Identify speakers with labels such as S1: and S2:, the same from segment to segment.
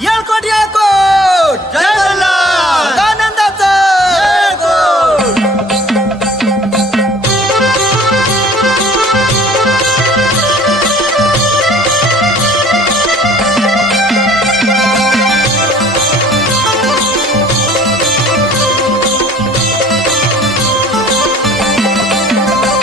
S1: येळकोट येळकोट!
S2: जय मल्हार!
S1: आनंदाचं येळकोट!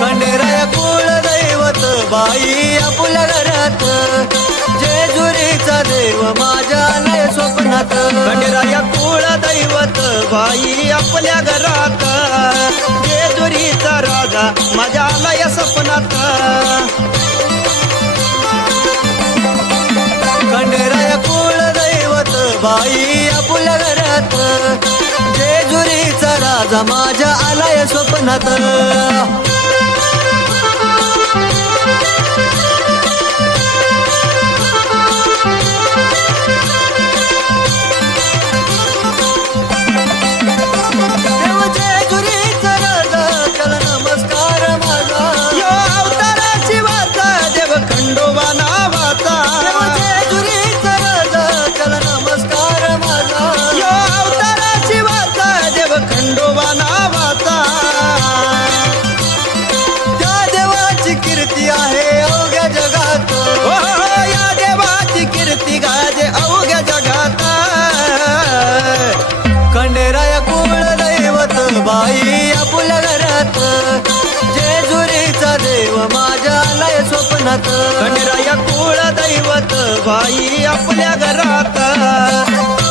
S1: खंडेराया कुळ दैवत बाई आपल्या घरात. जेजुरीचा देव माझ्या स्वप्नात खंडेराया कुळ दैवत बाई आपल्या घरात. जेजुरीचा राजा माझ्या लय स्वप्नात खंडेराया कुळ दैवत बाई आपल्या घरात. जेजुरीचा राजा माझ्या आलाय स्वप्नात घरात
S2: खंडेराया कुळ दैवत बाई आपल्या घरात.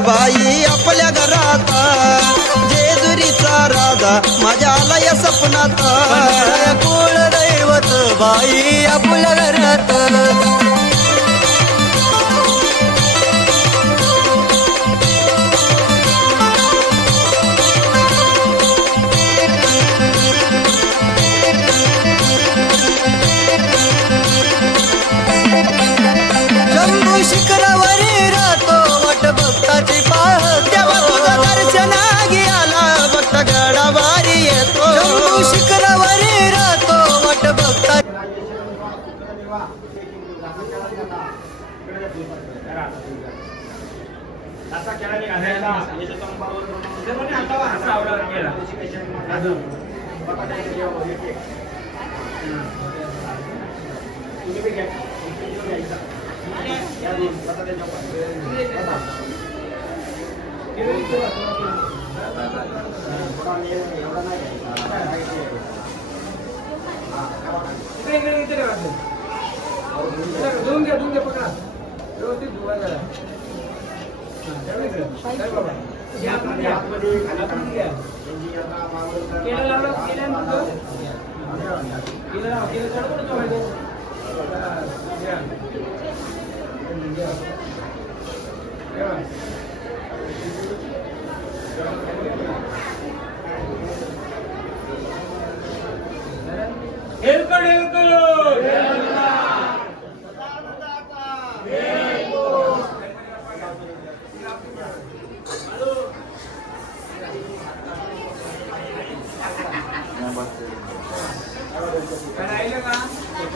S2: बाई आपल्या घरात. जेजुरीचा राजा माझ्या आलाय सपनात.
S1: कुळ दैवत बाई आपल्या घरात. はラサキャラ
S2: ミがさ、これが Rasa
S1: kira ni kan saya Itu
S3: tong baru Dia mana hantar lah Rasa orang ni lah Ada Bapak dah dia awal Ini pergi Ini juga Isa Ya bu Bapak dah jawab Bapak Kira itu lah Orang ni Orang ni Orang ni Orang ni Orang ni Orang ni Orang ni Orang ni Orang ni पण घ्या. केलं लावलं, केलं नव्हतं? केलं लावा, केलं चढवून ठेवायचं. या.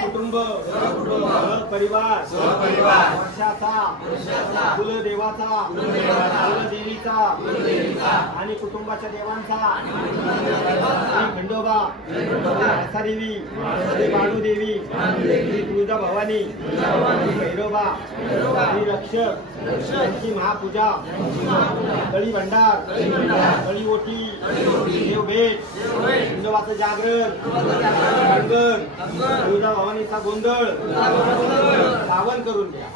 S3: कुटुंब कुटुंब परिवार कुलदेवाचा कुलदेवीचा आणि कुटुंबाच्या देवांचा. श्री खंडोबा. आसा देवी श्री बाणूदेवी श्री तुळजा भवानी भैरोबा श्री रक्षक यांची महापूजा. कळी भंडार कळी ओटी देव विठोबाचं जागरण. अंगण तुळजा भवानीचा गोंधळ. पावन करून द्या.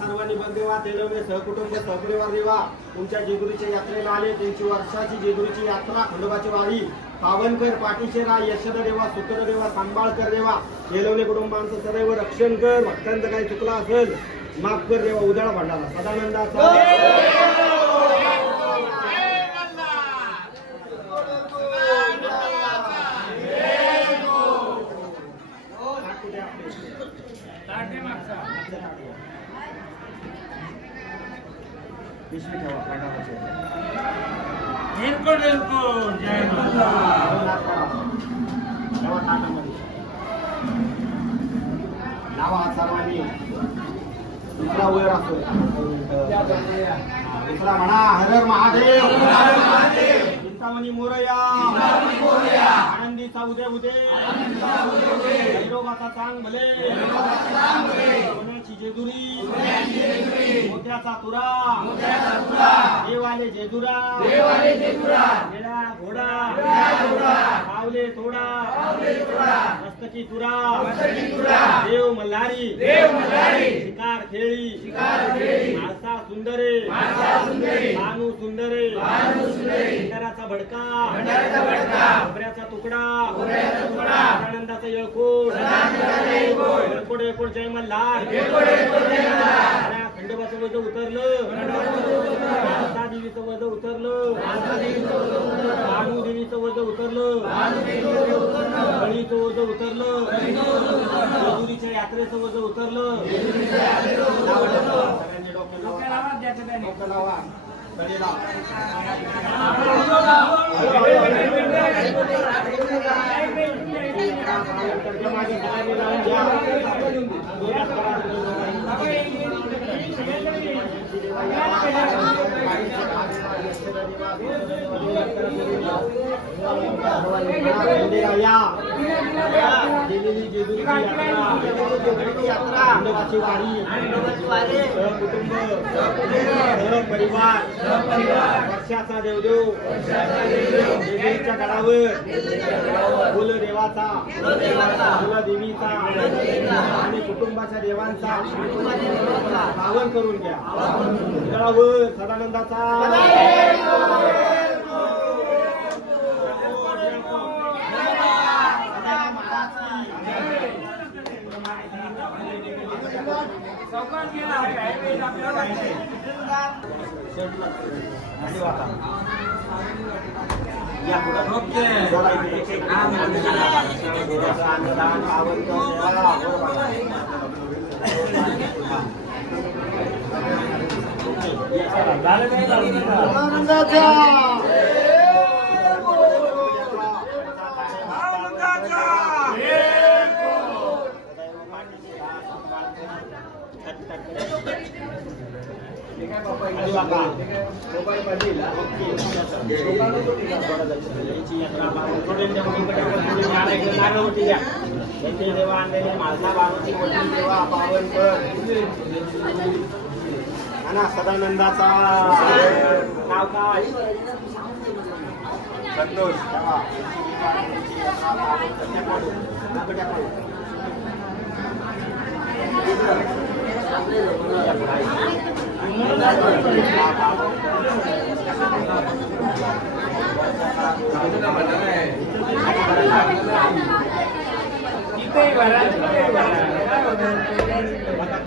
S3: सर्वांनी बंदेवा तेलवणे सहकुटुंब सहपरिवार देवा. तुमच्या जेजुरीच्या यात्रेला आले त्यांची वर्षाची जेजुरीची यात्रा खंडोबाची वारी. पावनकर पाठीशेरा यशद देवा सुखद देवा सांभाळकर देवा. तेलवणे कुटुंबांचं सदैव रक्षण कर. भक्तांचं काही चुकला असेल माफ कर देवा उजाळा भांडाला सदानंदाचा. पिशवी ठेवा पांढरा ठेवा ताटामध्ये. लावा सर्वांनी दुसरा वर असो दुसरा म्हणा हर महादेव. चिंतामणी मोरया. आनंदीचा उदय उदय भैरोबाचा चांग भले. सोन्याची जेजुरी. मोत्याचा तुरा. देवाले जेजुरा. निळा घोडा. पावले थोडा मस्तकी तुरा. देव मल्हारी. शिकार खेळी. सुंदरे मानू सुंदरे भंडाराचा भडका खोबऱ्याचा तुकडा आनंदाचा येळकोट येळकोट येळकोट जय मल्हार खंडोबाचं वज उतरलं माता देवीचं वज उतरलं मानू देवीचं वज उतरलं बळीचं वज उतरलं जेजुरीच्या यात्रेचं वज उतरलं सगळ्यांनी डोक्याला लावा. डोकं लावा कडे लावा. कडच्या मागे सगळ्यांनी लावून घ्या. या गेलेली जेजुरीची यात्रा खंडोबाची वारी सहकुटुंब सहपरिवार वर्षाचा देवदेव जेजुरीच्या गडावर कुलदेवाचा कुलदेवीचा आणि कुटुंबाच्या देवांचा पावन करून घ्या गडावर सदानंदाचा आणि वाटा. या पुढं. बोला इकडे. देवाचं अन्नदान पावन करून देवा. वर बघा. हा. आणि वाटा. याची यात्रा पावन करून देवा. आणलेले माझा बाबाची वडील देवा पावन ना सदानंदाचा. नाव काय? संतोष. इथे कन्या